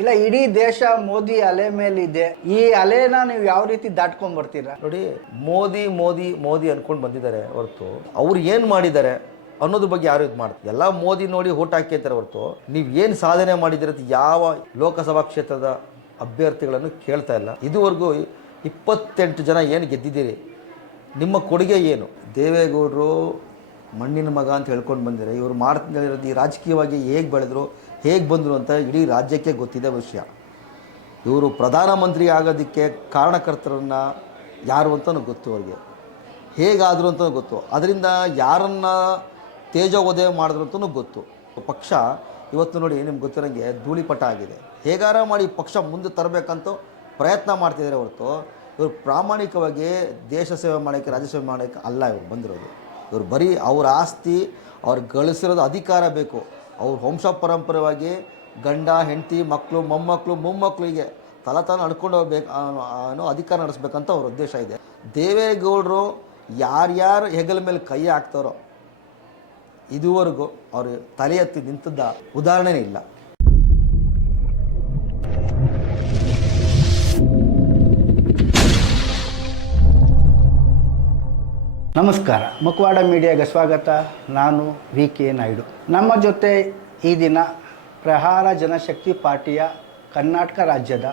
ಇಲ್ಲ, ಇಡೀ ದೇಶ ಮೋದಿ ಅಲೆ ಮೇಲಿದೆ. ಈ ಅಲೆನ ನೀವು ಯಾವ ರೀತಿ ದಾಟ್ಕೊಂಡ್ ಬರ್ತೀರಾ ನೋಡಿ, ಮೋದಿ ಮೋದಿ ಮೋದಿ ಅನ್ಕೊಂಡು ಬಂದಿದ್ದಾರೆ ಹೊರತು. ಅವ್ರು ಏನು ಮಾಡಿದ್ದಾರೆ ಅನ್ನೋದ್ರ ಬಗ್ಗೆ ಯಾರು ಇದು ಮಾಡ್ತಾರೆ ಎಲ್ಲ ಮೋದಿ ನೋಡಿ ಓಟ್ ಹಾಕಿ ಅಂತಾರೆ ಹೊರತು. ನೀವು ಏನು ಸಾಧನೆ ಮಾಡಿದ್ರೆ ಯಾವ ಲೋಕಸಭಾ ಕ್ಷೇತ್ರದ ಅಭ್ಯರ್ಥಿಗಳನ್ನು ಕೇಳ್ತಾ ಇಲ್ಲ. ಇದುವರೆಗೂ ಇಪ್ಪತ್ತೆಂಟು ಜನ ಏನು ಗೆದ್ದಿದ್ದೀರಿ? ನಿಮ್ಮ ಕೊಡುಗೆ ಏನು? ದೇವೇಗೌಡರು ಮಣ್ಣಿನ ಮಗ ಅಂತ ಹೇಳ್ಕೊಂಡು ಬಂದಿದ್ದಾರೆ. ಇವರು ಮಾಡ್ತಿರೋದು ಈ ರಾಜಕೀಯವಾಗಿ ಹೇಗೆ ಬೆಳೆದ್ರು? ಹೇಗೆ ಬಂದರು ಅಂತ ಇಡೀ ರಾಜ್ಯಕ್ಕೆ ಗೊತ್ತಿದೆ ವಿಷಯ ಇವರು ಪ್ರಧಾನಮಂತ್ರಿ ಆಗೋದಕ್ಕೆ ಕಾರಣಕರ್ತರನ್ನು ಯಾರು ಅಂತಲೂ ಗೊತ್ತು ಅವ್ರಿಗೆ. ಹೇಗಾದರು ಅಂತಲೂ ಗೊತ್ತು. ಅದರಿಂದ ಯಾರನ್ನು ತೇಜೋವಧೆ ಮಾಡಿದ್ರು ಅಂತಲೂ ಗೊತ್ತು. ಪಕ್ಷ ಇವತ್ತು ನೋಡಿ ನಿಮ್ಗೆ ಗೊತ್ತಿರೋಂಗೆ ಧೂಳಿಪಟ ಆಗಿದೆ. ಹೇಗಾರ ಮಾಡಿ ಪಕ್ಷ ಮುಂದೆ ತರಬೇಕಂತ ಪ್ರಯತ್ನ ಮಾಡ್ತಿದ್ದಾರೆ ಹೊರತು ಇವರು ಪ್ರಾಮಾಣಿಕವಾಗಿ ದೇಶ ಸೇವೆ ಮಾಡೋಕ್ಕೆ, ರಾಜ್ಯ ಸೇವೆ ಮಾಡೋಕ್ಕೆ ಅಲ್ಲ ಇವರು ಬಂದಿರೋದು. ಇವರು ಬರೀ ಅವ್ರ ಆಸ್ತಿ, ಅವ್ರು ಗಳಿಸಿರೋದು ಅಧಿಕಾರ ಬೇಕು. ಅವ್ರ ವಂಶ ಪರಂಪರವಾಗಿ ಗಂಡ, ಹೆಂಡತಿ ಮಕ್ಕಳು ಮೊಮ್ಮಕ್ಕಳು ಮೊಮ್ಮಕ್ಕಳಿಗೆ ತಲತಾನ ನಡ್ಕೊಂಡು ಹೋಗ್ಬೇಕು ಅನ್ನೋ ಅಧಿಕಾರ ನಡೆಸ್ಬೇಕಂತ ಅವ್ರ ಉದ್ದೇಶ ಇದೆ. ದೇವೇಗೌಡರು ಯಾರ್ಯಾರು ಹೆಗಲ ಮೇಲೆ ಕೈ ಹಾಕ್ತಾರೋ ಇದುವರೆಗೂ ಅವರು ತಲೆ ಎತ್ತಿ ನಿಂತದ್ದ ಉದಾಹರಣೆನೇ ಇಲ್ಲ. ನಮಸ್ಕಾರ. ಮುಖವಾಡ ಮೀಡಿಯಾಗೆ ಸ್ವಾಗತ. ನಾನು ವಿ ಕೆ ನಾಯ್ಡು. ನಮ್ಮ ಜೊತೆ ಈ ದಿನ ಪ್ರಹಾರ ಜನಶಕ್ತಿ ಪಾರ್ಟಿಯ ಕರ್ನಾಟಕ ರಾಜ್ಯದ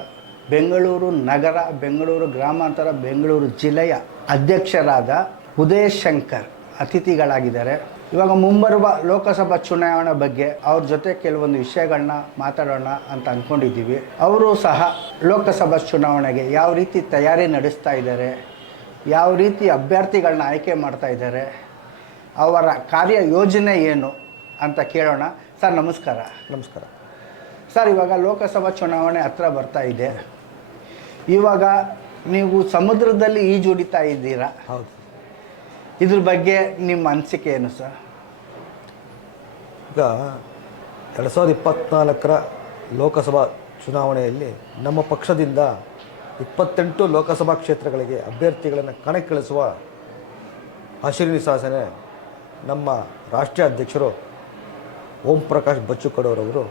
ಬೆಂಗಳೂರು ನಗರ, ಬೆಂಗಳೂರು ಗ್ರಾಮಾಂತರ, ಬೆಂಗಳೂರು ಜಿಲ್ಲೆಯ ಅಧ್ಯಕ್ಷರಾದ ಉದಯ್ ಶಂಕರ್ ಅತಿಥಿಗಳಾಗಿದ್ದಾರೆ. ಇವಾಗ ಮುಂಬರುವ ಲೋಕಸಭಾ ಚುನಾವಣೆ ಬಗ್ಗೆ ಅವ್ರ ಜೊತೆ ಕೆಲವೊಂದು ವಿಷಯಗಳನ್ನ ಮಾತಾಡೋಣ ಅಂತ ಅಂದ್ಕೊಂಡಿದ್ದೀವಿ ಅವರು ಸಹ ಲೋಕಸಭಾ ಚುನಾವಣೆಗೆ ಯಾವ ರೀತಿ ತಯಾರಿ ನಡೆಸ್ತಾ ಇದ್ದಾರೆ? ಯಾವ ರೀತಿ ಅಭ್ಯರ್ಥಿಗಳನ್ನ ಆಯ್ಕೆ ಮಾಡ್ತಾ ಇದ್ದಾರೆ ಅವರ ಕಾರ್ಯ ಯೋಜನೆ ಏನು ಅಂತ ಕೇಳೋಣ. ಸರ್ ನಮಸ್ಕಾರ. ನಮಸ್ಕಾರ. ಸರ್ ಇವಾಗ ಲೋಕಸಭಾ ಚುನಾವಣೆ ಹತ್ರ ಬರ್ತಾ ಇದೆ. ಇವಾಗ ನೀವು ಸಮುದ್ರದಲ್ಲಿ ಈಜುಡಿತಾ ಇದ್ದೀರಾ? ಹೌದು. ಇದ್ರ ಬಗ್ಗೆ ನಿಮ್ಮ ಅನಿಸಿಕೆ ಏನು ಸರ್? ಈಗ ಎರಡು ಸಾವಿರದ ಇಪ್ಪತ್ತ್ನಾಲ್ಕರ ಲೋಕಸಭಾ ಚುನಾವಣೆಯಲ್ಲಿ ನಮ್ಮ ಪಕ್ಷದಿಂದ ಇಪ್ಪತ್ತೆಂಟು ಲೋಕಸಭಾ ಕ್ಷೇತ್ರಗಳಿಗೆ ಅಭ್ಯರ್ಥಿಗಳನ್ನು ಕಣಕ್ಕಿಳಿಸುವ ಹಸಿರಿನ ಸಾಸನೆ ನಮ್ಮ ರಾಷ್ಟ್ರೀಯ ಅಧ್ಯಕ್ಷರು ಓಂ ಪ್ರಕಾಶ್ ಬಚ್ಚುಕಡೋರವರು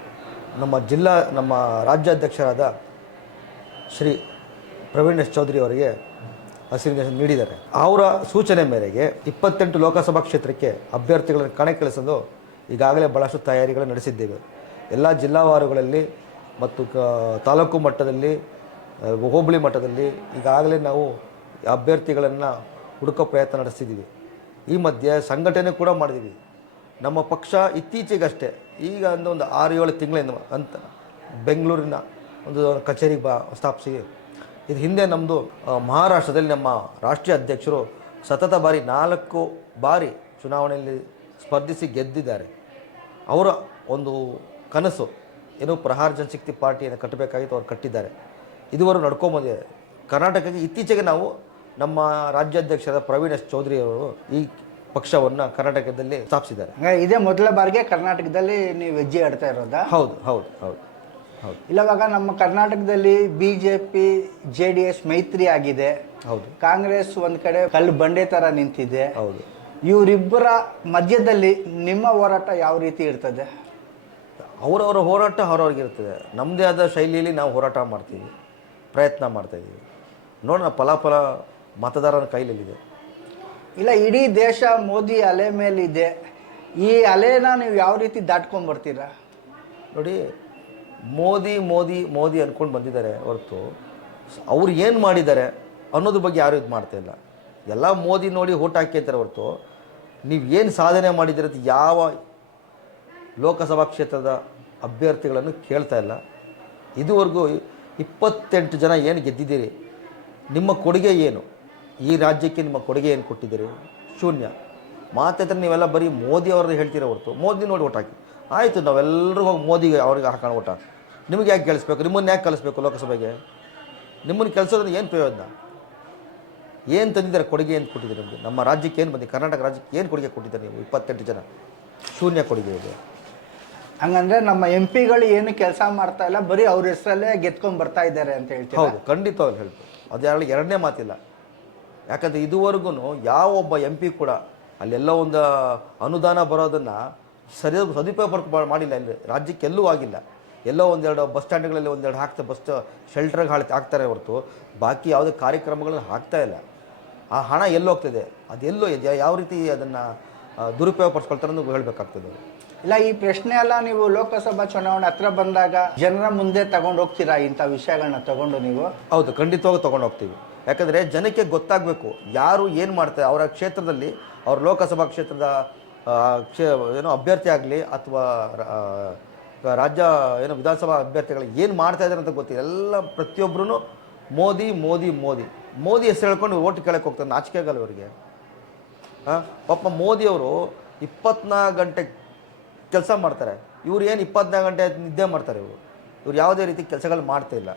ನಮ್ಮ ಜಿಲ್ಲಾ, ನಮ್ಮ ರಾಜ್ಯಾಧ್ಯಕ್ಷರಾದ ಶ್ರೀ ಪ್ರವೀಣ್ ಎಸ್ ಚೌಧರಿ ಅವರಿಗೆ ಹಸಿರಿನ ನೀಡಿದ್ದಾರೆ. ಅವರ ಸೂಚನೆ ಮೇರೆಗೆ ಇಪ್ಪತ್ತೆಂಟು ಲೋಕಸಭಾ ಕ್ಷೇತ್ರಕ್ಕೆ ಅಭ್ಯರ್ಥಿಗಳನ್ನು ಕಣಕ್ಕಿಳಿಸಲು ಈಗಾಗಲೇ ಭಾಳಷ್ಟು ತಯಾರಿಗಳನ್ನು ನಡೆಸಿದ್ದೇವೆ. ಎಲ್ಲ ಜಿಲ್ಲಾವಾರುಗಳಲ್ಲಿ ಮತ್ತು ತಾಲೂಕು ಮಟ್ಟದಲ್ಲಿ ಹೋಬಳಿ ಮಟ್ಟದಲ್ಲಿ ಈಗಾಗಲೇ ನಾವು ಅಭ್ಯರ್ಥಿಗಳನ್ನು ಹುಡುಕೋ ಪ್ರಯತ್ನ ನಡೆಸ್ತಿದ್ದೀವಿ. ಈ ಮಧ್ಯೆ ಸಂಘಟನೆ ಕೂಡ ಮಾಡಿದ್ದೀವಿ. ನಮ್ಮ ಪಕ್ಷ ಇತ್ತೀಚೆಗಷ್ಟೇ ಈಗ ಒಂದು ಒಂದು ಆರು ಏಳು ತಿಂಗಳಿಂದ ಅಂತ ಬೆಂಗಳೂರಿನ ಒಂದು ಕಚೇರಿ ಬ ಸ್ಥಾಪಿಸಿ ಇದು ಹಿಂದೆ ನಮ್ಮದು ಮಹಾರಾಷ್ಟ್ರದಲ್ಲಿ ನಮ್ಮ ರಾಷ್ಟ್ರೀಯ ಅಧ್ಯಕ್ಷರು ಸತತ ಬಾರಿ ನಾಲ್ಕು ಬಾರಿ ಚುನಾವಣೆಯಲ್ಲಿ ಸ್ಪರ್ಧಿಸಿ ಗೆದ್ದಿದ್ದಾರೆ. ಅವರ ಒಂದು ಕನಸು, ಏನು ಪ್ರಹಾರ ಜನಶಕ್ತಿ ಪಾರ್ಟಿಯನ್ನು ಕಟ್ಟಬೇಕಾಗಿತ್ತು, ಅವ್ರು ಕಟ್ಟಿದ್ದಾರೆ. ಇದುವರೆಗೂ ನಡ್ಕೊಂಬಂದಿದೆ ಕರ್ನಾಟಕಕ್ಕೆ ಇತ್ತೀಚೆಗೆ ನಾವು ನಮ್ಮ ರಾಜ್ಯಾಧ್ಯಕ್ಷರ ಪ್ರವೀಣ್ ಎಸ್ ಚೌಧರಿ ಅವರು ಈ ಪಕ್ಷವನ್ನು ಕರ್ನಾಟಕದಲ್ಲಿ ಸ್ಥಾಪಿಸಿದ್ದಾರೆ. ಹಂಗಾರೆ ಇದೇ ಮೊದಲ ಬಾರಿಗೆ ಕರ್ನಾಟಕದಲ್ಲಿ ನೀವು ಹೆಜ್ಜೆ ಆಡ್ತಾ ಇರೋದಾ? ಹೌದು ಹೌದು ಹೌದು ಹೌದು. ಇಲ್ಲವಾಗ ನಮ್ಮ ಕರ್ನಾಟಕದಲ್ಲಿ B J P J D S ಮೈತ್ರಿ ಆಗಿದೆ. ಹೌದು. ಕಾಂಗ್ರೆಸ್ ಒಂದು ಕಡೆ ಕಲ್ಲು ಬಂಡೆ ತರ ನಿಂತಿದೆ. ಹೌದು. ಇವರಿಬ್ಬರ ಮಧ್ಯದಲ್ಲಿ ನಿಮ್ಮ ಹೋರಾಟ ಯಾವ ರೀತಿ ಇರ್ತದೆ? ಅವರವರ ಹೋರಾಟ ಅವರವ್ರಿಗೆ ಇರ್ತದೆ. ನಮ್ಮದೇ ಆದ ಶೈಲಿಯಲ್ಲಿ ನಾವು ಹೋರಾಟ ಮಾಡ್ತೀವಿ. ಪ್ರಯತ್ನ ಮಾಡ್ತಾಯಿದ್ದೀವಿ ನೋಡೋಣ ಫಲಾಫಲ ಮತದಾರನ ಕೈಲಲ್ಲಿದೆ ಇಲ್ಲ ಇಡೀ ದೇಶ ಮೋದಿ ಅಲೆ ಮೇಲಿದೆ. ಈ ಅಲೆನ ನೀವು ಯಾವ ರೀತಿ ದಾಟ್ಕೊಂಡು ಬರ್ತೀರಾ ನೋಡಿ ಮೋದಿ ಮೋದಿ ಮೋದಿ ಅಂದ್ಕೊಂಡು ಬಂದಿದ್ದಾರೆ ಹೊರತು ಅವ್ರು ಏನು ಮಾಡಿದ್ದಾರೆ ಅನ್ನೋದ್ರ ಬಗ್ಗೆ ಯಾರು ಇದು ಮಾಡ್ತಾ ಇಲ್ಲ. ಎಲ್ಲ ಮೋದಿ ನೋಡಿ ಓಟ್ ಹಾಕಿ ಅಂತಾರೆ ಹೊರತು ನೀವು ಏನು ಸಾಧನೆ ಮಾಡಿದ್ದೀರ ಯಾವ ಲೋಕಸಭಾ ಕ್ಷೇತ್ರದ ಅಭ್ಯರ್ಥಿಗಳನ್ನು ಕೇಳ್ತಾ ಇಲ್ಲ. ಇದುವರೆಗೂ ಇಪ್ಪತ್ತೆಂಟು ಜನ ಏನು ಗೆದ್ದಿದ್ದೀರಿ? ನಿಮ್ಮ ಕೊಡುಗೆ ಏನು? ಈ ರಾಜ್ಯಕ್ಕೆ ನಿಮ್ಮ ಕೊಡುಗೆ ಏನು ಕೊಟ್ಟಿದ್ದೀರಿ? ಶೂನ್ಯ. ಮಾತಾದ್ರೆ ನೀವೆಲ್ಲ ಬರೀ ಮೋದಿ ಅವ್ರದ್ದು ಹೇಳ್ತೀರಾ ಹೊರತು? ಮೋದಿ ನೋಡಿ ಓಟ್ ಹಾಕಿ. ಆಯಿತು, ನಾವೆಲ್ಲರೂ ಹೋಗಿ ಮೋದಿಗೆ ಅವ್ರಿಗೆ ಹಾಕೋಣ ಓಟ ನಿಮಗೆ ಯಾಕೆ ಕೇಳಿಸ್ಬೇಕು ನಿಮ್ಮನ್ನು ಯಾಕೆ ಕಲಿಸ್ಬೇಕು ಲೋಕಸಭೆಗೆ? ನಿಮ್ಮನ್ನು ಕೆಲಸದ್ರೆ ಏನು ಪ್ರಯೋಜನ? ಏನು ತಂದಿದ್ದಾರೆ ಕೊಡುಗೆ ಏನು ಕೊಟ್ಟಿದ್ದೀರಿ ನಿಮಗೆ? ನಮ್ಮ ರಾಜ್ಯಕ್ಕೆ ಏನು ಬಂದಿದೆ? ಕರ್ನಾಟಕ ರಾಜ್ಯಕ್ಕೆ ಏನು ಕೊಡುಗೆ ಕೊಟ್ಟಿದ್ದಾರೆ ನೀವು ಇಪ್ಪತ್ತೆಂಟು ಜನ? ಶೂನ್ಯ ಕೊಡುಗೆ ಇದೆ. ಹಂಗಂದ್ರೆ ನಮ್ಮ ಎಂ ಪಿಗಳು ಏನು ಕೆಲಸ ಮಾಡ್ತಾ ಇಲ್ಲ, ಬರೀ ಅವ್ರ ಹೆಸರಲ್ಲೇ ಗೆದ್ಕೊಂಡ್ ಬರ್ತಾ ಇದ್ದಾರೆ ಅಂತ ಹೇಳ್ತೀವಿ ಹೌದು ಖಂಡಿತವಾಗಿ ಹೇಳ್ಬೋದು ಅದು ಯಾರು ಎರಡನೇ ಮಾತಿಲ್ಲ. ಯಾಕಂದರೆ ಇದುವರೆಗೂ ಯಾವ ಒಬ್ಬ ಎಂ ಪಿ ಕೂಡ ಅಲ್ಲೆಲ್ಲ ಒಂದು ಅನುದಾನ ಬರೋದನ್ನು ಸರಿಯಾಗಿ ಸದುಪಯೋಗ ಮಾಡಿಲ್ಲ. ಇಲ್ಲಿ ರಾಜ್ಯಕ್ಕೆ ಎಲ್ಲೂ ಆಗಿಲ್ಲ. ಎಲ್ಲೋ ಒಂದೆರಡು ಬಸ್ ಸ್ಟ್ಯಾಂಡ್ಗಳಲ್ಲಿ ಒಂದೆರಡು ಹಾಕ್ತಾರೆ ಬಸ್ ಶೆಲ್ಟರ್ಗೆ ಹಾಳ್ ಹಾಕ್ತಾರೆ ಹೊರತು. ಬಾಕಿ ಯಾವುದೇ ಕಾರ್ಯಕ್ರಮಗಳನ್ನು ಹಾಕ್ತಾ ಇಲ್ಲ. ಆ ಹಣ ಎಲ್ಲೋಗ್ತದೆ. ಅದೆಲ್ಲೋ ಯಾವ ರೀತಿ ಅದನ್ನು ದುರುಪಯೋಗ ಪಡಿಸ್ಕೊಳ್ತಾರೆ ಅನ್ನೋದು ಹೇಳಬೇಕಾಗ್ತದೆ ಇಲ್ಲ ಈ ಪ್ರಶ್ನೆ ಎಲ್ಲ ನೀವು ಲೋಕಸಭಾ ಚುನಾವಣೆ ಹತ್ರ ಬಂದಾಗ ಜನರ ಮುಂದೆ ತಗೊಂಡು ಹೋಗ್ತೀರಾ? ಇಂಥ ವಿಷಯಗಳನ್ನ ತಗೊಂಡು ನೀವು? ಹೌದು, ಖಂಡಿತವಾಗಿ ತಗೊಂಡು ಹೋಗ್ತೀವಿ. ಯಾಕಂದರೆ ಜನಕ್ಕೆ ಗೊತ್ತಾಗಬೇಕು ಯಾರು ಏನು ಮಾಡ್ತಾರೆ, ಅವರ ಕ್ಷೇತ್ರದಲ್ಲಿ, ಅವ್ರ ಲೋಕಸಭಾ ಕ್ಷೇತ್ರದ ಕ್ಷೇ, ಏನೋ ಅಭ್ಯರ್ಥಿ ಆಗಲಿ ಅಥವಾ ರಾಜ್ಯ, ಏನೋ ವಿಧಾನಸಭಾ ಅಭ್ಯರ್ಥಿಗಳು ಏನು ಮಾಡ್ತಾ ಇದ್ದಾರೆ ಅಂತ ಗೊತ್ತಿಲ್ಲ. ಎಲ್ಲ ಪ್ರತಿಯೊಬ್ಬರೂ ಮೋದಿ ಮೋದಿ ಮೋದಿ. ಮೋದಿ ಹೆಸರು ಹೇಳ್ಕೊಂಡು ಓಟ್ ಕೇಳಕ್ಕೆ ಹೋಗ್ತಾರೆ, ನಾಚಿಕೆ ಆಗಲ್ಲ ಇವರಿಗೆ. ಹಾಂ ಪಾಪ ಮೋದಿಯವರು ಇಪ್ಪತ್ನಾಲ್ಕು ಗಂಟೆ ಕೆಲಸ ಮಾಡ್ತಾರೆ. ಇವ್ರು ಏನು ಇಪ್ಪತ್ನಾಲ್ಕು ಗಂಟೆ ನಿದ್ದೆ ಮಾಡ್ತಾರೆ ಇವರು. ಇವ್ರು ಯಾವುದೇ ರೀತಿ ಕೆಲಸಗಳು ಮಾಡ್ತಾ ಇಲ್ಲ.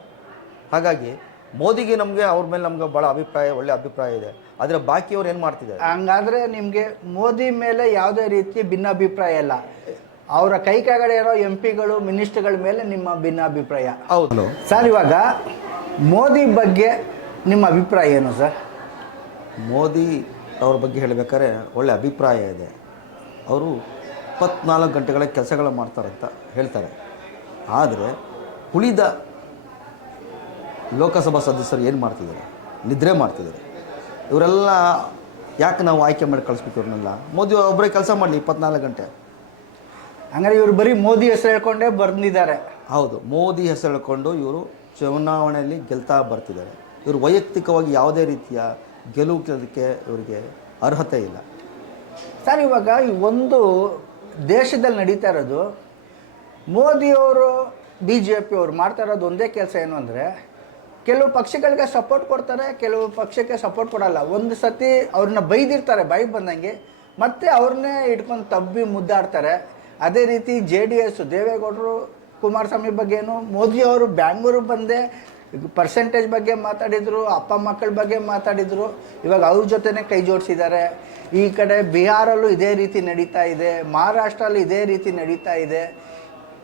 ಹಾಗಾಗಿ ಮೋದಿಗೆ ನಮಗೆ ಅವ್ರ ಮೇಲೆ ನಮ್ಗೆ ಭಾಳ ಅಭಿಪ್ರಾಯ ಒಳ್ಳೆ ಅಭಿಪ್ರಾಯ ಇದೆ. ಆದರೆ ಬಾಕಿಯವ್ರು ಏನು ಮಾಡ್ತಿದ್ದಾರೆ? ಹಂಗಾದ್ರೆ ನಿಮಗೆ ಮೋದಿ ಮೇಲೆ ಯಾವುದೇ ರೀತಿ ಭಿನ್ನಾಭಿಪ್ರಾಯ ಇಲ್ಲ. ಅವರ ಕೈ ಕೆಳಗಡೆ ಇರೋ ಎಂ ಪಿಗಳು ಮಿನಿಸ್ಟರ್ಗಳ ಮೇಲೆ ನಿಮ್ಮ ಭಿನ್ನಾಭಿಪ್ರಾಯ. ಹೌದು. ಸರ್ ಇವಾಗ ಮೋದಿ ಬಗ್ಗೆ ನಿಮ್ಮ ಅಭಿಪ್ರಾಯ ಏನು ಸರ್? ಮೋದಿ ಅವ್ರ ಬಗ್ಗೆ ಹೇಳಬೇಕಾದ್ರೆ ಒಳ್ಳೆ ಅಭಿಪ್ರಾಯ ಇದೆ. ಅವರು ಇಪ್ಪತ್ನಾಲ್ಕು ಗಂಟೆಗಳ ಕೆಲಸಗಳು ಮಾಡ್ತಾರಂತ ಹೇಳ್ತಾರೆ. ಆದರೆ ಉಳಿದ ಲೋಕಸಭಾ ಸದಸ್ಯರು ಏನು ಮಾಡ್ತಿದ್ದಾರೆ? ನಿದ್ರೆ ಮಾಡ್ತಿದ್ದಾರೆ. ಇವರೆಲ್ಲ ಯಾಕೆ ನಾವು ಆಯ್ಕೆ ಮಾಡಿ ಕಳಿಸ್ಬೇಕು ಇವ್ರನ್ನೆಲ್ಲ? ಮೋದಿ ಒಬ್ಬರೇ ಕೆಲಸ ಮಾಡಲಿ ಇಪ್ಪತ್ನಾಲ್ಕು ಗಂಟೆ. ಹಂಗಾರೆ ಇವರು ಬರೀ ಮೋದಿ ಹೆಸರು ಹೇಳ್ಕೊಂಡೇ ಬಂದಿದ್ದಾರೆ ಹೌದು ಮೋದಿ ಹೆಸರು ಹೇಳ್ಕೊಂಡು ಇವರು ಚುನಾವಣೆಯಲ್ಲಿ ಗೆಲ್ತಾ ಬರ್ತಿದ್ದಾರೆ. ಇವರು ವೈಯಕ್ತಿಕವಾಗಿ ಯಾವುದೇ ರೀತಿಯ ಗೆಲುವು ಗೆಲ್ಲೋದಕ್ಕೆ ಇವರಿಗೆ ಅರ್ಹತೆ ಇಲ್ಲ. ಸರ್ ಇವಾಗ ಈ ಒಂದು ದೇಶದಲ್ಲಿ ನಡೀತಾ ಇರೋದು, ಮೋದಿಯವರು ಬಿ ಜೆ ಪಿ ಅವರು ಮಾಡ್ತಾ ಇರೋದು ಒಂದೇ ಕೆಲಸ ಏನು ಅಂದರೆ, ಕೆಲವು ಪಕ್ಷಗಳಿಗೆ ಸಪೋರ್ಟ್ ಕೊಡ್ತಾರೆ, ಕೆಲವು ಪಕ್ಷಕ್ಕೆ ಸಪೋರ್ಟ್ ಕೊಡಲ್ಲ. ಒಂದು ಸತಿ ಅವ್ರನ್ನ ಬೈದಿರ್ತಾರೆ ಬೈ ಬಂದಂಗೆ. ಮತ್ತೆ ಅವ್ರನ್ನೇ ಇಟ್ಕೊಂಡು ತಬ್ಬಿ ಮುದ್ದಾಡ್ತಾರೆ. ಅದೇ ರೀತಿ ಜೆ ಡಿ ಎಸ್ ದೇವೇಗೌಡರು, ಕುಮಾರಸ್ವಾಮಿ ಬಗ್ಗೆನು, ಮೋದಿಯವರು ಬ್ಯಾಂಗ್ಳೂರಿಗೆ ಬಂದೆ ಪರ್ಸೆಂಟೇಜ್ ಬಗ್ಗೆ ಮಾತಾಡಿದರು, ಅಪ್ಪ ಮಕ್ಕಳ ಬಗ್ಗೆ ಮಾತಾಡಿದರು, ಇವಾಗ ಅವ್ರ ಜೊತೆನೇ ಕೈ ಜೋಡಿಸಿದ್ದಾರೆ. ಈ ಕಡೆ ಬಿಹಾರಲ್ಲೂ ಇದೇ ರೀತಿ ನಡೀತಾ ಇದೆ, ಮಹಾರಾಷ್ಟ್ರಲ್ಲೂ ಇದೇ ರೀತಿ ನಡೀತಾ ಇದೆ.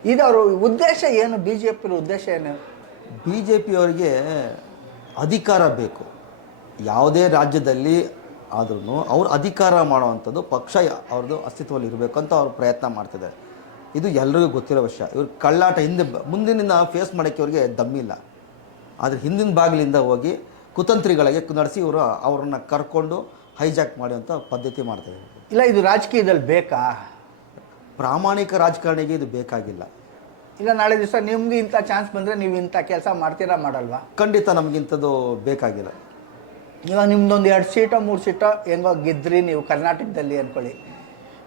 ಇದು ಅವರು ಉದ್ದೇಶ ಏನು? ಬಿ ಜೆ ಪಿ ಉದ್ದೇಶ ಏನು? ಬಿ ಜೆ ಪಿಯವರಿಗೆ ಅಧಿಕಾರ ಬೇಕು. ಯಾವುದೇ ರಾಜ್ಯದಲ್ಲಿ ಆದ್ರೂ ಅವ್ರು ಅಧಿಕಾರ ಮಾಡುವಂಥದ್ದು ಪಕ್ಷ ಅವ್ರದ್ದು ಅಸ್ತಿತ್ವದಲ್ಲಿ ಇರಬೇಕು ಅಂತ ಅವ್ರು ಪ್ರಯತ್ನ ಮಾಡ್ತಿದ್ದಾರೆ. ಇದು ಎಲ್ರಿಗೂ ಗೊತ್ತಿರೋ ವಿಷಯ. ಇವ್ರು ಕಳ್ಳಾಟ ಹಿಂದೆ ಮುಂದಿನಿಂದ ಫೇಸ್ ಮಾಡೋಕ್ಕೆ ಅವ್ರಿಗೆ ದಮ್ಮಿಲ್ಲ. ಆದರೆ ಹಿಂದಿನ ಬಾಗಿಲಿಂದ ಹೋಗಿ ಕುತಂತ್ರಿಗಳಿಗೆ ನಡೆಸಿ ಇವರು ಅವ್ರನ್ನ ಕರ್ಕೊಂಡು ಹೈಜಾಕ್ ಮಾಡುವಂಥ ಪದ್ಧತಿ ಮಾಡ್ತಾರೆ ಇಲ್ಲ ಇದು ರಾಜಕೀಯದಲ್ಲಿ ಬೇಕಾ? ಪ್ರಾಮಾಣಿಕ ರಾಜಕಾರಣಿಗೆ ಇದು ಬೇಕಾಗಿಲ್ಲ. ಇಲ್ಲ ನಾಳೆ ದಿವಸ ನಿಮ್ಗೆ ಇಂಥ ಚಾನ್ಸ್ ಬಂದರೆ ನೀವು ಇಂಥ ಕೆಲಸ ಮಾಡ್ತೀರಾ ಮಾಡಲ್ವಾ? ಖಂಡಿತ ನಮಗಿಂಥದ್ದು ಬೇಕಾಗಿಲ್ಲ. ಇವಾಗ ನಿಮ್ದೊಂದು ಎರಡು ಸೀಟೋ ಮೂರು ಸೀಟೋ ಹೆಂಗೋ ಗೆದ್ರಿ ನೀವು ಕರ್ನಾಟಕದಲ್ಲಿ ಅಂದ್ಕೊಳ್ಳಿ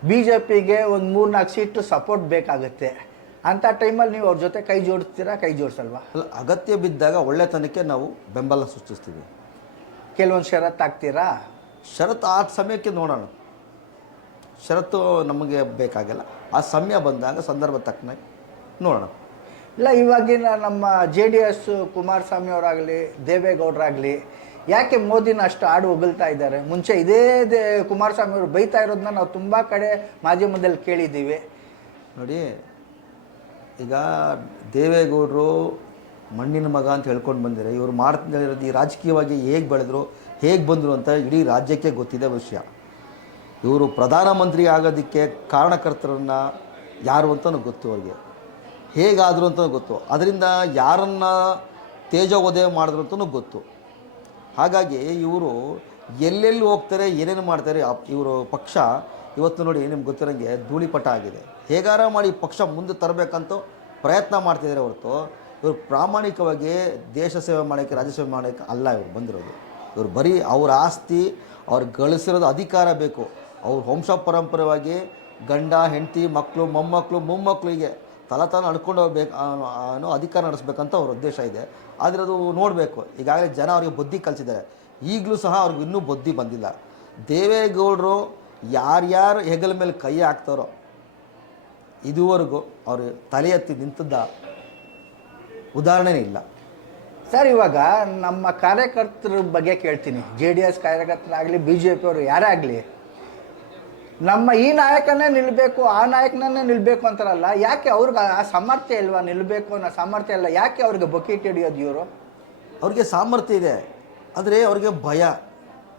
ಬಿ ಜೆ ಪಿಗೆ ಒಂದು ಮೂರು ನಾಲ್ಕು ಸೀಟು ಸಪೋರ್ಟ್ ಬೇಕಾಗುತ್ತೆ. ಅಂಥ ಟೈಮಲ್ಲಿ ನೀವು ಅವ್ರ ಜೊತೆ ಕೈ ಜೋಡಿಸ್ತೀರಾ ಕೈ ಜೋಡಿಸಲ್ವಾ? ಅಲ್ಲ ಅಗತ್ಯ ಬಿದ್ದಾಗ ಒಳ್ಳೆತನಕ್ಕೆ ನಾವು ಬೆಂಬಲ ಸೂಚಿಸ್ತೀವಿ ಕೆಲವೊಂದು ಷರತ್ತು ಹಾಕ್ತೀರಾ? ಷರತ್ತು ಆ ಸಮಯಕ್ಕೆ ನೋಡೋಣ. ಷರತ್ತು ನಮಗೆ ಬೇಕಾಗಿಲ್ಲ. ಆ ಸಮಯ ಬಂದಾಗ ಸಂದರ್ಭ ತಕ್ಕನಾಗಿ ನೋಡೋಣ. ಇಲ್ಲ ಇವಾಗಿನ ನಮ್ಮ ಜೆ ಡಿ ಎಸ್ ಕುಮಾರಸ್ವಾಮಿ ಅವರಾಗಲಿ ದೇವೇಗೌಡರಾಗಲಿ ಯಾಕೆ ಮೋದಿನ ಅಷ್ಟು ಆಡು ಹೊಗಳ್ತಾ ಇದ್ದಾರೆ? ಮುಂಚೆ ಇದೇ ದೇ ಕುಮಾರಸ್ವಾಮಿ ಅವರು ಬೈತಾ ಇರೋದನ್ನ ನಾವು ತುಂಬ ಕಡೆ ಮಾಧ್ಯಮದಲ್ಲಿ ಕೇಳಿದ್ದೀವಿ. ನೋಡಿ ಈಗ ದೇವೇಗೌಡರು ಮಣ್ಣಿನ ಮಗ ಅಂತ ಹೇಳ್ಕೊಂಡು ಬಂದಿದ್ದಾರೆ. ಇವರು ಮಾಡ್ತಾ ಇರೋದು ಈ ರಾಜಕೀಯವಾಗಿ ಹೇಗೆ ಬೆಳೆದ್ರು, ಹೇಗೆ ಬಂದರು ಅಂತ ಇಡೀ ರಾಜ್ಯಕ್ಕೆ ಗೊತ್ತಿದೆ ವಿಷಯ. ಇವರು ಪ್ರಧಾನಮಂತ್ರಿ ಆಗೋದಕ್ಕೆ ಕಾರಣಕರ್ತರನ್ನು ಯಾರು ಅಂತಲೂ ಗೊತ್ತು ಅವ್ರಿಗೆ. ಹೇಗಾದರು ಅಂತಲೂ ಗೊತ್ತು. ಅದರಿಂದ ಯಾರನ್ನ ತೇಜೋವಧೆ ಮಾಡಿದ್ರು ಅಂತಲೂ ಗೊತ್ತು. ಹಾಗಾಗಿ ಇವರು ಎಲ್ಲೆಲ್ಲಿ ಹೋಗ್ತಾರೆ, ಏನೇನು ಮಾಡ್ತಾರೆ ಇವರು ಪಕ್ಷ ಇವತ್ತು ನೋಡಿ ನಿಮ್ಗೆ ಗೊತ್ತಿರೋಂಗೆ ಧೂಳಿಪಟ ಆಗಿದೆ. ಹೇಗಾರ ಮಾಡಿ ಪಕ್ಷ ಮುಂದೆ ತರಬೇಕಂತ ಪ್ರಯತ್ನ ಮಾಡ್ತಿದ್ದಾರೆ ಹೊರತು ಇವರು ಪ್ರಾಮಾಣಿಕವಾಗಿ ದೇಶ ಸೇವೆ ಮಾಡೋಕ್ಕೆ, ರಾಜ್ಯ ಸೇವೆ ಮಾಡೋಕ್ಕೆ ಅಲ್ಲ ಇವರು ಬಂದಿರೋದು. ಇವರು ಬರೀ ಅವ್ರ ಆಸ್ತಿ, ಅವ್ರು ಗಳಿಸಿರೋದು ಅಧಿಕಾರ ಬೇಕು. ಅವ್ರ ವಂಶ ಪರಂಪರವಾಗಿ ಗಂಡ, ಹೆಂಡತಿ ಮಕ್ಕಳು ಮೊಮ್ಮಕ್ಕಳು ಮೊಮ್ಮಕ್ಕಳಿಗೆ ತಲತಾನ ನಡ್ಕೊಂಡು ಹೋಗ್ಬೇಕು ಅನ್ನೋ ಅಧಿಕಾರ ನಡೆಸ್ಬೇಕಂತ ಅವ್ರ ಉದ್ದೇಶ ಇದೆ. ಆದರೆ ಅದು ನೋಡಬೇಕು. ಈಗಾಗಲೇ ಜನ ಅವ್ರಿಗೆ ಬುದ್ಧಿ ಕಲಿಸಿದ್ದಾರೆ. ಈಗಲೂ ಸಹ ಅವ್ರಿಗೆ ಇನ್ನೂ ಬುದ್ಧಿ ಬಂದಿಲ್ಲ. ದೇವೇಗೌಡರು ಯಾರ್ಯಾರು ಹೆಗಲ ಮೇಲೆ ಕೈ ಹಾಕ್ತಾರೋ ಇದುವರೆಗೂ ಅವರು ತಲೆ ಎತ್ತಿ ನಿಂತದ್ದ ಉದಾಹರಣೆನೇ ಇಲ್ಲ. ಸರ್ ಇವಾಗ ನಮ್ಮ ಕಾರ್ಯಕರ್ತರ ಬಗ್ಗೆ ಕೇಳ್ತೀನಿ. ಜೆ ಡಿ ಎಸ್ ಕಾರ್ಯಕರ್ತರಾಗಲಿ ಬಿ ಜೆ ಪಿಯವರು ಯಾರೇ ಆಗಲಿ ನಮ್ಮ ಈ ನಾಯಕನೇ ನಿಲ್ಲಬೇಕು ಆ ನಾಯಕನನ್ನೇ ನಿಲ್ಲಬೇಕು ಅಂತಾರಲ್ಲ ಯಾಕೆ ಅವ್ರಿಗೆ ಆ ಸಾಮರ್ಥ್ಯ ಇಲ್ವಾ? ನಿಲ್ಲಬೇಕು ಅನ್ನೋ ಸಾಮರ್ಥ್ಯ ಇಲ್ಲ. ಯಾಕೆ ಅವ್ರಿಗೆ ಬಕೀಟ್ ಹಿಡಿಯೋದು ಇವರು? ಅವ್ರಿಗೆ ಸಾಮರ್ಥ್ಯ ಇದೆ. ಆದರೆ ಅವ್ರಿಗೆ ಭಯ.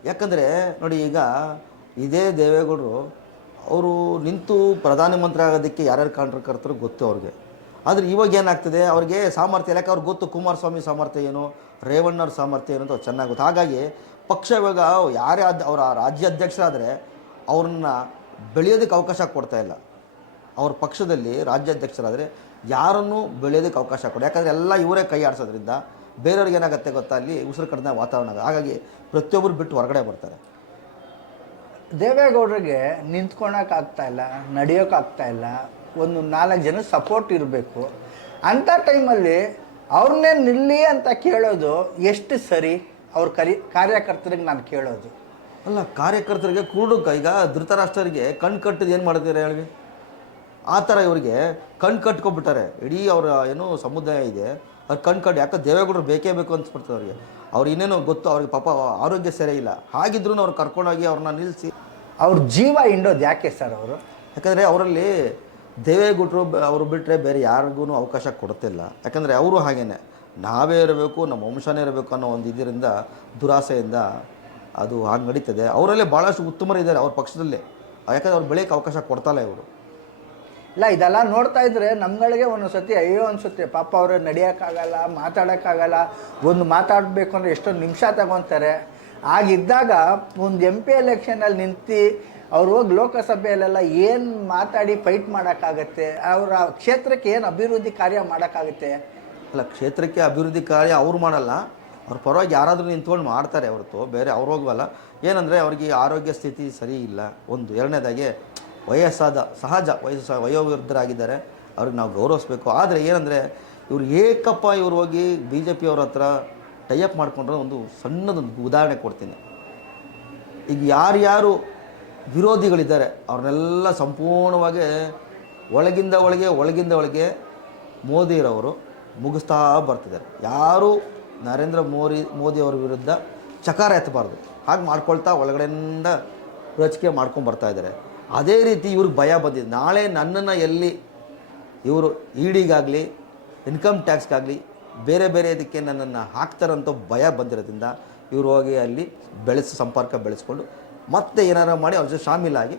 ಯಾಕಂದರೆ ನೋಡಿ ಈಗ ಇದೇ ದೇವೇಗೌಡರು, ಅವರು ನಿಂತು ಪ್ರಧಾನಮಂತ್ರಿ ಆಗೋದಕ್ಕೆ ಯಾರ್ಯಾರು ಕಾರಣಕರ್ತರು ಗೊತ್ತು ಅವ್ರಿಗೆ. ಆದರೆ ಇವಾಗ ಏನಾಗ್ತದೆ, ಅವ್ರಿಗೆ ಸಾಮರ್ಥ್ಯ, ಯಾಕೆ ಅವ್ರಿಗೆ ಗೊತ್ತು ಕುಮಾರಸ್ವಾಮಿ ಸಾಮರ್ಥ್ಯ ಏನು, ರೇವಣ್ಣವ್ರ ಸಾಮರ್ಥ್ಯ ಏನು ಅಂತ ಚೆನ್ನಾಗಿ ಗೊತ್ತು. ಹಾಗಾಗಿ ಪಕ್ಷ ಇವಾಗ ಯಾರೇ ಆದ, ಅವರ ರಾಜ್ಯ ಅಧ್ಯಕ್ಷರಾದರೆ ಅವ್ರನ್ನ ಬೆಳೆಯೋದಕ್ಕೆ ಅವಕಾಶ ಕೊಡ್ತಾ ಇಲ್ಲ. ಅವ್ರ ಪಕ್ಷದಲ್ಲಿ ರಾಜ್ಯಾಧ್ಯಕ್ಷರಾದರೆ ಯಾರನ್ನು ಬೆಳೆಯೋದಕ್ಕೆ ಅವಕಾಶ ಕೊಡಿ ಯಾಕಂದರೆ ಎಲ್ಲ ಇವರೇ ಕೈ ಆಡಿಸೋದ್ರಿಂದ ಬೇರೆಯವ್ರಿಗೆ ಏನಾಗುತ್ತೆ ಗೊತ್ತಾ, ಅಲ್ಲಿ ಉಸಿರು ಕಡಿದ ವಾತಾವರಣ. ಹಾಗಾಗಿ ಪ್ರತಿಯೊಬ್ಬರು ಬಿಟ್ಟು ಹೊರಗಡೆ ಬರ್ತಾರೆ. ದೇವೇಗೌಡರಿಗೆ ನಿಂತ್ಕೊಳಕ್ಕಾಗ್ತಾ ಇಲ್ಲ ನಡೆಯೋಕ್ಕಾಗ್ತಾ ಇಲ್ಲ. ಒಂದು ನಾಲ್ಕು ಜನ ಸಪೋರ್ಟ್ ಇರಬೇಕು. ಅಂಥ ಟೈಮಲ್ಲಿ ಅವ್ರನ್ನೇ ನಿಲ್ಲಿ ಅಂತ ಕೇಳೋದು ಎಷ್ಟು ಸರಿ? ಅವ್ರ ಕರಿ, ಕಾರ್ಯಕರ್ತರಿಗೆ ನಾನು ಕೇಳೋದು. ಅಲ್ಲ, ಕಾರ್ಯಕರ್ತರಿಗೆ ಕುರುಡುಕ ಈಗ ಧೃತರಾಷ್ಟ್ರರಿಗೆ ಕಣ್ಣು ಕಟ್ಟಿದ್ ಏನು ಮಾಡ್ತೀರಾ ಹೇಳಿ? ಆ ಥರ ಇವರಿಗೆ ಕಣ್ಣು ಕಟ್ಕೊಬಿಟ್ಟಾರೆ. ಇಡೀ ಅವರ, ಏನು ಸಮುದಾಯ ಇದೆ. ಅವ್ರು ಕಣ್ ಕಟ್ಟು ಯಾಕೆ ದೇವೇಗೌಡರು ಬೇಕೇ ಬೇಕು ಅನ್ಸ್ಬಿಡ್ತದೆ ಅವ್ರಿಗೆ. ಅವ್ರು ಇನ್ನೇನೋ ಗೊತ್ತು ಅವ್ರಿಗೆ ಪಾಪ ಆರೋಗ್ಯ ಸರಿ ಇಲ್ಲ. ಹಾಗಿದ್ರೂ ಅವ್ರು ಕರ್ಕೊಂಡೋಗಿ ಅವ್ರನ್ನ ನಿಲ್ಲಿಸಿ ಅವ್ರ ಜೀವ ಹಿಂಡೋದು ಯಾಕೆ ಸರ್ ಅವರು? ಯಾಕಂದರೆ ಅವರಲ್ಲಿ ದೇವೇಗೌಡರು ಅವರು ಬಿಟ್ಟರೆ ಬೇರೆ ಯಾರಿಗೂ ಅವಕಾಶ ಕೊಡ್ತಿಲ್ಲ. ಯಾಕಂದರೆ ಅವರು ಹಾಗೇ ನಾವೇ ಇರಬೇಕು ನಮ್ಮ ವಂಶನೇ ಇರಬೇಕು ಅನ್ನೋ ಒಂದು ಇದರಿಂದ ದುರಾಸೆಯಿಂದ ಅದು ಹಾಗೆ ನಡೀತದೆ. ಅವರಲ್ಲೇ ಭಾಳಷ್ಟು ಉತ್ತಮರಿದ್ದಾರೆ ಅವ್ರ ಪಕ್ಷದಲ್ಲೇ. ಯಾಕಂದರೆ ಅವ್ರು ಬೆಳೆಯೋಕ್ಕೆ ಅವಕಾಶ ಕೊಡ್ತಾಯಿಲ್ಲ ಇವರು. ಇಲ್ಲ, ಇದೆಲ್ಲ ನೋಡ್ತಾ ಇದ್ರೆ ನಮ್ಗಳಿಗೆ ಒಂದೊಂದು ಸತಿ ಅಯ್ಯೋ ಅನ್ಸುತ್ತೆ. ಪಾಪ ಅವರು ನಡೆಯೋಕ್ಕಾಗಲ್ಲ ಮಾತಾಡೋಕ್ಕಾಗಲ್ಲ ಒಂದು ಮಾತಾಡಬೇಕು ಅಂದರೆ ಎಷ್ಟೊಂದು ನಿಮಿಷ ತಗೊತಾರೆ. ಆಗಿದ್ದಾಗ ಒಂದು ಎಂ ಪಿ ಎಲೆಕ್ಷನಲ್ಲಿ ನಿಂತು ಅವ್ರು ಹೋಗಿ ಲೋಕಸಭೆಯಲ್ಲೆಲ್ಲ ಏನು ಮಾತಾಡಿ ಫೈಟ್ ಮಾಡೋಕ್ಕಾಗತ್ತೆ, ಅವರ ಕ್ಷೇತ್ರಕ್ಕೆ ಏನು ಅಭಿವೃದ್ಧಿ ಕಾರ್ಯ ಮಾಡೋಕ್ಕಾಗುತ್ತೆ? ಅಲ್ಲ, ಕ್ಷೇತ್ರಕ್ಕೆ ಅಭಿವೃದ್ಧಿ ಕಾರ್ಯ ಅವ್ರು ಮಾಡಲ್ಲ. ಅವ್ರ ಪರವಾಗಿ ಯಾರಾದರೂ ನಿಂತ್ಕೊಂಡು ಮಾಡ್ತಾರೆ ಹೊರತು, ಬೇರೆ ಅವ್ರು ಹೋಗ್ವಲ್ಲ. ಏನಂದರೆ ಅವ್ರಿಗೆ ಆರೋಗ್ಯ ಸ್ಥಿತಿ ಸರಿ ಇಲ್ಲ. ಒಂದು ಎರಡನೇದಾಗಿ ವಯಸ್ಸಾದ, ಸಹಜ ವಯಸ್ಸು ವಯೋವೃದ್ಧರಾಗಿದ್ದಾರೆ. ಅವ್ರಿಗೆ ನಾವು ಗೌರವಿಸ್ಬೇಕು. ಆದರೆ ಏನಂದರೆ, ಇವ್ರು ಏಕಪ್ಪ ಇವ್ರು ಹೋಗಿ ಬಿ ಜೆ ಪಿಯವ್ರ ಹತ್ರ ಟೈಅಪ್ ಮಾಡಿಕೊಂಡ್ರೆ ಒಂದು ಸಣ್ಣದೊಂದು ಉದಾಹರಣೆ ಕೊಡ್ತೀನಿ. ಈಗ ಯಾರ್ಯಾರು ವಿರೋಧಿಗಳಿದ್ದಾರೆ, ಅವ್ರನ್ನೆಲ್ಲ ಸಂಪೂರ್ಣವಾಗಿ ಒಳಗಿಂದ ಒಳಗೆ ಒಳಗಿಂದ ಒಳಗೆ ಮೋದಿರವರು ಮುಗಿಸ್ತಾ ಬರ್ತಿದ್ದಾರೆ. ಯಾರೂ ನರೇಂದ್ರ ಮೋದಿ ಮೋದಿಯವರ ವಿರುದ್ಧ ಚಕಾರ ಎತ್ತಬಾರ್ದು. ಹಾಗೆ ಮಾಡ್ಕೊಳ್ತಾ ಒಳಗಡೆಯಿಂದ ರಚಿಕೆ ಮಾಡ್ಕೊಂಡು ಬರ್ತಾ ಇದ್ದಾರೆ. ಅದೇ ರೀತಿ ಇವ್ರಿಗೆ ಭಯ ಬಂದಿದೆ. ನಾಳೆ ನನ್ನನ್ನು ಎಲ್ಲಿ ಇವರು ಇಡಿಗಾಗಲಿ ಇನ್ಕಮ್ ಟ್ಯಾಕ್ಸ್ಗಾಗಲಿ ಬೇರೆ ಬೇರೆ ಇದಕ್ಕೆ ನನ್ನನ್ನು ಹಾಕ್ತಾರಂತ ಭಯ ಬಂದಿರೋದ್ರಿಂದ ಇವರು ಹೋಗಿ ಅಲ್ಲಿ ಬೆಳೆಸಿ ಸಂಪರ್ಕ ಬೆಳೆಸ್ಕೊಂಡು ಮತ್ತೆ ಏನಾರು ಮಾಡಿ ಅವ್ರ ಜೊತೆ ಶಾಮೀಲಾಗಿ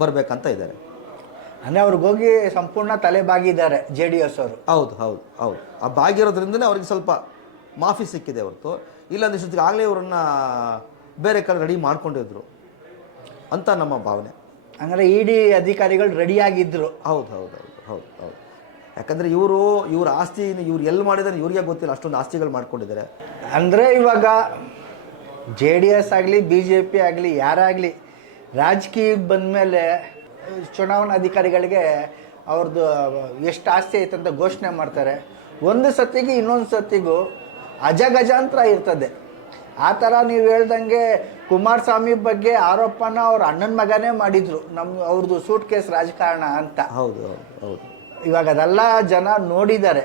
ಬರಬೇಕಂತ ಇದ್ದಾರೆ. ಅಂದರೆ ಅವ್ರಿಗೆ ಹೋಗಿ ಸಂಪೂರ್ಣ ತಲೆ ಬಾಗಿದ್ದಾರೆ ಜೆ ಡಿ ಎಸ್ ಅವರು. ಹೌದು ಹೌದು ಹೌದು. ಆ ಬಾಗಿರೋದ್ರಿಂದನೇ ಅವ್ರಿಗೆ ಸ್ವಲ್ಪ ಮಾಫಿ ಸಿಕ್ಕಿದೆ ಹೊರತು. ಇಲ್ಲಾಂದ್ರೆ ಆಗಲೇ ಇವರನ್ನು ಬೇರೆ ಕಡೆ ರೆಡಿ ಮಾಡ್ಕೊಂಡಿದ್ರು ಅಂತ ನಮ್ಮ ಭಾವನೆ. ಅಂದರೆ ಇ ಡಿ ಅಧಿಕಾರಿಗಳು ರೆಡಿಯಾಗಿದ್ದರು ಹೌದು ಹೌದು ಹೌದು ಹೌದು ಹೌದು. ಯಾಕಂದರೆ ಇವರು ಇವ್ರ ಆಸ್ತಿ ಇವ್ರು ಎಲ್ಲಿ ಮಾಡಿದಾರೆ ಇವ್ರಿಗೆ ಗೊತ್ತಿಲ್ಲ ಅಷ್ಟೊಂದು ಆಸ್ತಿಗಳು ಮಾಡ್ಕೊಂಡಿದ್ದಾರೆ ಅಂದರೆ ಇವಾಗ ಜೆ ಡಿ ಎಸ್ ಆಗಲಿ ಬಿ ಜೆ ಪಿ ಆಗಲಿ ಯಾರಾಗಲಿ ರಾಜಕೀಯಕ್ಕೆ ಬಂದಮೇಲೆ ಚುನಾವಣಾಧಿಕಾರಿಗಳಿಗೆ ಅವ್ರದ್ದು ಎಷ್ಟು ಆಸ್ತಿ ಐತೆ ಅಂತ ಘೋಷಣೆ ಮಾಡ್ತಾರೆ. ಒಂದು ಸತಿಗೆ ಇನ್ನೊಂದು ಸತಿಗೂ ಅಜಗಜಾಂತರ ಇರ್ತದೆ. ಆ ಥರ ನೀವು ಹೇಳ್ದಂಗೆ ಕುಮಾರಸ್ವಾಮಿ ಬಗ್ಗೆ ಆರೋಪನ ಅವ್ರ ಅಣ್ಣನ ಮಗನೇ ಮಾಡಿದ್ರು. ನಮ್ ಅವ್ರದ್ದು ಸೂಟ್ ಕೇಸ್ ರಾಜಕಾರಣ ಅಂತ. ಹೌದು ಹೌದು ಹೌದು. ಇವಾಗ ಅದೆಲ್ಲ ಜನ ನೋಡಿದ್ದಾರೆ.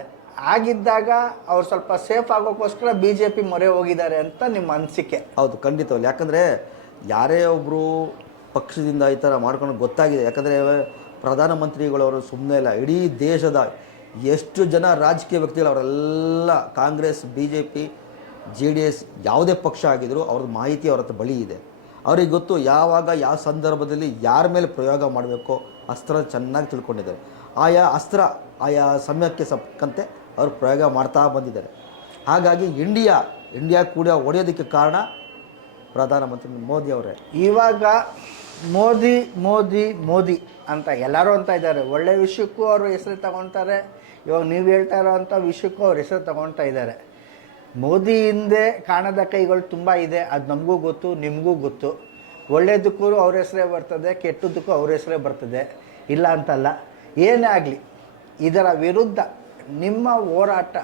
ಆಗಿದ್ದಾಗ ಅವ್ರು ಸ್ವಲ್ಪ ಸೇಫ್ ಆಗೋಕ್ಕೋಸ್ಕರ ಬಿ ಜೆ ಪಿ ಮೊರೆ ಹೋಗಿದ್ದಾರೆ ಅಂತ ನಿಮ್ಮ ಅನಿಸಿಕೆ. ಹೌದು ಖಂಡಿತವಲ್ಲ ಯಾಕಂದರೆ ಯಾರೇ ಒಬ್ಬರು ಪಕ್ಷದಿಂದ ಈ ಥರ ಮಾಡ್ಕೊಂಡು ಗೊತ್ತಾಗಿದೆ. ಯಾಕಂದರೆ ಪ್ರಧಾನಮಂತ್ರಿಗಳವರು ಸುಮ್ಮನೆ ಇಲ್ಲ ಇಡೀ ದೇಶದ ಎಷ್ಟು ಜನ ರಾಜಕೀಯ ವ್ಯಕ್ತಿಗಳು ಅವರೆಲ್ಲ Congress B J P J D S ಯಾವುದೇ ಪಕ್ಷ ಆಗಿದ್ರೂ ಅವ್ರದ್ದು ಮಾಹಿತಿ ಅವ್ರ ಹತ್ರ ಬಳಿ ಇದೆ. ಅವ್ರಿಗೆ ಗೊತ್ತು ಯಾವಾಗ, ಯಾವ ಸಂದರ್ಭದಲ್ಲಿ ಯಾರ ಮೇಲೆ ಪ್ರಯೋಗ ಮಾಡಬೇಕೋ ಅಸ್ತ್ರ ಚೆನ್ನಾಗಿ ತಿಳ್ಕೊಂಡಿದ್ದಾರೆ. ಆಯಾ ಅಸ್ತ್ರ, ಆಯಾ ಸಮಯಕ್ಕೆ ಸಕ್ಕಂತೆ ಅವರು ಪ್ರಯೋಗ ಮಾಡ್ತಾ ಬಂದಿದ್ದಾರೆ. ಹಾಗಾಗಿ ಇಂಡಿಯಾ ಇಂಡಿಯಾ ಕೂಡ ಒಡೆಯೋದಕ್ಕೆ ಕಾರಣ ಪ್ರಧಾನಮಂತ್ರಿ ಮೋದಿ ಅವರೇ. ಇವಾಗ ಮೋದಿ ಮೋದಿ ಮೋದಿ ಅಂತ ಎಲ್ಲರೂ ಅಂತ ಇದ್ದಾರೆ. ಒಳ್ಳೆಯ ವಿಷಯಕ್ಕೂ ಅವರು ಹೆಸರು ತಗೊತಾರೆ. ಇವಾಗ ನೀವು ಹೇಳ್ತಾ ಇರೋವಂಥ ವಿಷಯಕ್ಕೂ ಅವ್ರ ಹೆಸರು ತಗೊತಾ ಇದ್ದಾರೆ. ಮೋದಿ ಹಿಂದೆ ಕಾಣದ ಕೈಗಳು ತುಂಬ ಇದೆ, ಅದು ನಮಗೂ ಗೊತ್ತು, ನಿಮಗೂ ಗೊತ್ತು. ಒಳ್ಳೆಯದಕ್ಕೂ ಅವ್ರ ಹೆಸರೇ ಬರ್ತದೆ, ಕೆಟ್ಟದ್ದಕ್ಕೂ ಅವ್ರ ಹೆಸರೇ ಬರ್ತದೆ, ಇಲ್ಲ ಅಂತಲ್ಲ. ಏನೇ ಆಗಲಿ, ಇದರ ವಿರುದ್ಧ ನಿಮ್ಮ ಹೋರಾಟ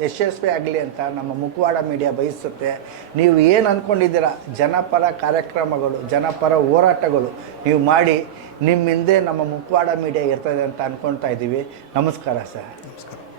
ಯಶಸ್ವಿ ಆಗಲಿ ಅಂತ ನಮ್ಮ ಮುಖವಾಡ ಮೀಡಿಯಾ ಬಯಸುತ್ತೆ. ನೀವು ಏನು ಅಂದ್ಕೊಂಡಿದ್ದೀರಾ ಜನಪರ ಕಾರ್ಯಕ್ರಮಗಳು, ಜನಪರ ಹೋರಾಟಗಳು ನೀವು ಮಾಡಿ ನಿಮ್ಮ ಹಿಂದೆ ನಮ್ಮ ಮುಖವಾಡ ಮೀಡಿಯಾ ಇರ್ತದೆ ಅಂತ ಅಂದ್ಕೊಳ್ತಾ ಇದ್ದೀವಿ. ನಮಸ್ಕಾರ ಸರ್. ನಮಸ್ಕಾರ.